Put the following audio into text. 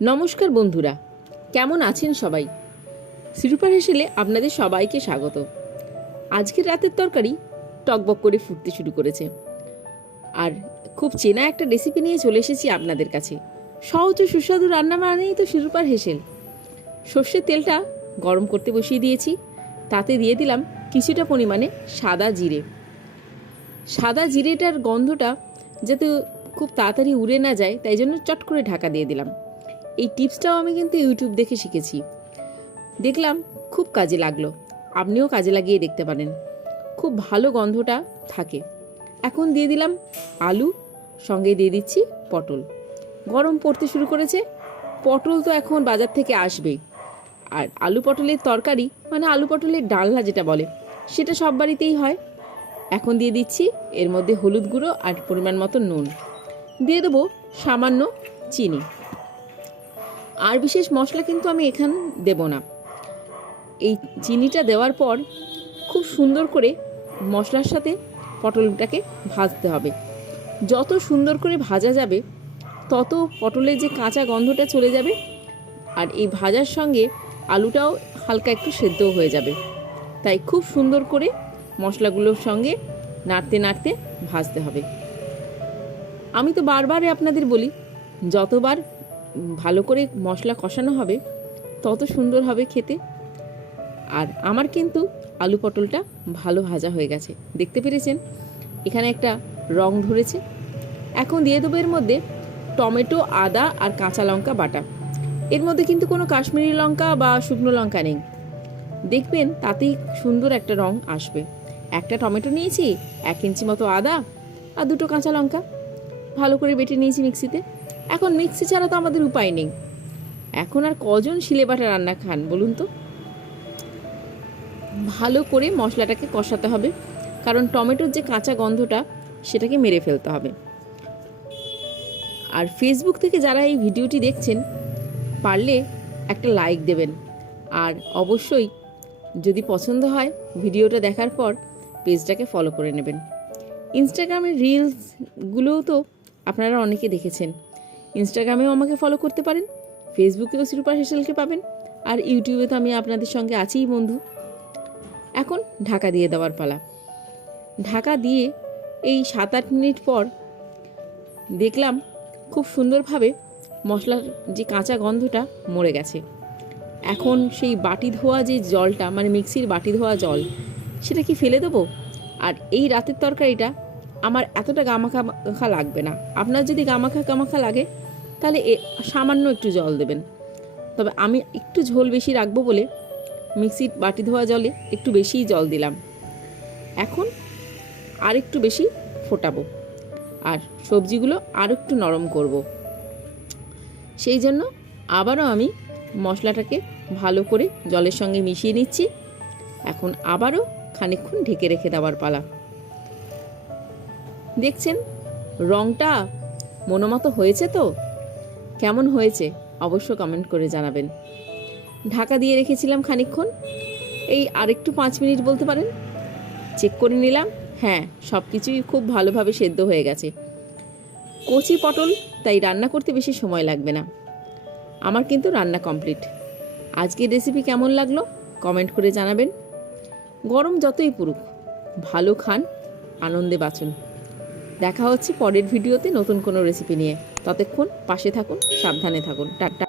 নমস্কার বন্ধুরা, কেমন আছেন সবাই? সিরুপার হেসেলে আপনাদের সবাইকে স্বাগত। আজকের রাতের তরকারি টকবক করে ফুটতে শুরু করেছে। আর খুব চেনা একটা রেসিপি নিয়ে চলে এসেছি আপনাদের কাছে। সহজ সুস্বাদু রান্না মানেই তো শিরুপার হেসেল। সর্ষের তেলটা গরম করতে বসিয়ে দিয়েছি, তাতে দিয়ে দিলাম কিছুটা পরিমাণে সাদা জিরে। সাদা জিরেটার গন্ধটা যাতে খুব তাড়াতাড়ি উড়ে না যায়, তাই জন্য চট করে ঢাকা দিয়ে দিলাম। এই টিপসটাও আমি কিন্তু ইউটিউব দেখে শিখেছি। দেখলাম খুব কাজে লাগল। আপনিও কাজে লাগিয়ে দেখতে পারেন। খুব ভালো গন্ধটা থাকে। এখন দিয়ে দিলাম আলু, সঙ্গে দিয়ে দিচ্ছি পটল। গরম পড়তে শুরু করেছে। পটল তো এখন বাজার থেকে আসবেই আর আলু পটলের তরকারি মানে আলু পটলের ডালনা যেটা বলে, সেটা সব বাড়িতেই হয়। এখন দিয়ে দিচ্ছি এর মধ্যে হলুদ গুঁড়ো আর পরিমাণ মতো নুন। দিয়ে দেবো সামান্য চিনি। আর বিশেষ মশলা কিন্তু আমি এখান দেব না। এই চিনিটা দেওয়ার পর খুব সুন্দর করে মশলার সাথে পটলটাকে ভাজতে হবে। যত সুন্দর করে ভাজা যাবে, তত পটলের যে কাঁচা গন্ধটা চলে যাবে আর এই ভাজার সঙ্গে আলুটাও হালকা একটু সেদ্ধ হয়ে যাবে। তাই খুব সুন্দর করে মশলাগুলোর সঙ্গে নাড়তে নাড়তে ভাজতে হবে। আমি তো বারবারে আপনাদের বলি, যতবার ভালো করে মশলা কষানো হবে, তত সুন্দর হবে খেতে। আর আমার কিন্তু আলু পটলটা ভালো ভাজা হয়ে গেছে, দেখতে পেরেছেন? এখানে একটা রং ধরেছে। এখন দিয়ে দেবো এর মধ্যে টমেটো, আদা আর কাঁচা লঙ্কা বাটা। এর মধ্যে কিন্তু কোনো কাশ্মীরি লঙ্কা বা শুকনো লঙ্কা নেই। দেখবেন তাতেই সুন্দর একটা রং আসবে। একটা টমেটো নিয়েছি, এক ইঞ্চি মতো আদা আর দুটো কাঁচা লঙ্কা। ভালো করে বেটে নিয়েছি মিক্সিতে। এখন মিক্সি ছাড়া তো আমাদের উপায় নেই। এখন আর কজন শিলে বাটা রান্না খান বলুন তো? ভালো করে মশলাটাকে কষাতে হবে, কারণ টমেটোর যে কাঁচা গন্ধটা, সেটাকে মেরে ফেলতে হবে। আর ফেসবুক থেকে যারা এই ভিডিওটি দেখছেন, পারলে একটা লাইক দেবেন। আর অবশ্যই যদি পছন্দ হয় ভিডিওটা দেখার পর, পেজটাকে ফলো করে নেবেন। ইনস্টাগ্রামের রিলসগুলোও তো আপনারা অনেকে দেখেছেন। ইনস্টাগ্রামেও আমাকে ফলো করতে পারেন ফেসবুকেও শিরুপা হেসেলকে পাবেন, আর ইউটিউবে তো আমি আপনাদের সঙ্গে আছিই বন্ধু। এখন ঢাকা দিয়ে দেওয়ার পালা। ঢাকা দিয়ে এই সাত আট মিনিট পর দেখলাম খুব সুন্দরভাবে মশলার যে কাঁচা গন্ধটা মরে গেছে। এখন সেই বাটি ধোয়া যে জলটা মানে মিক্সির বাটি ধোয়া জল, সেটা কি ফেলে দেবো? আর এই রাতের তরকারিটা আমার এতটা গামাখা মাখা লাগবে না। আপনার যদি গামাখা গামাখা লাগে তাহলে এ, সামান্য একটু জল দেবেন। তবে আমি একটু ঝোল বেশি রাখব বলে মিক্সির বাটি ধোয়া জলে একটু বেশিই জল দিলাম। এখন আর একটু বেশি ফোটাবো আর সবজিগুলো আর একটু নরম করব। সেই জন্য আবারও আমি মশলাটাকে ভালো করে জলের সঙ্গে মিশিয়ে নিচ্ছি। এখন আবারও খানিকক্ষণ ঢেকে রেখে দেওয়ার পালা। দেখছেন? রংটা মনোমতো হয়েছে তো? কেমন হয়েছে অবশ্য কমেন্ট করে জানাবেন। ঢাকা দিয়ে রেখেছিলাম খানিকক্ষণ। এই আরেকটু পাঁচ মিনিট বলতে পারেন? চেক করে নিলাম। হ্যাঁ সব কিছুই খুব ভালোভাবে সেদ্ধ হয়ে গেছে। কচি পটল, তাই রান্না করতে বেশি সময় লাগবে না। আমার কিন্তু রান্না কমপ্লিট আজকের রেসিপি কেমন লাগল? কমেন্ট করে জানাবেন। গরম যতই পুরুক ভালো খান, আনন্দে বাঁচুন। দেখা হচ্ছে পরের ভিডিওতে নতুন কোনো রেসিপি নিয়ে। ততক্ষণ পাশে থাকুন সাবধানে থাকুন। টাটা।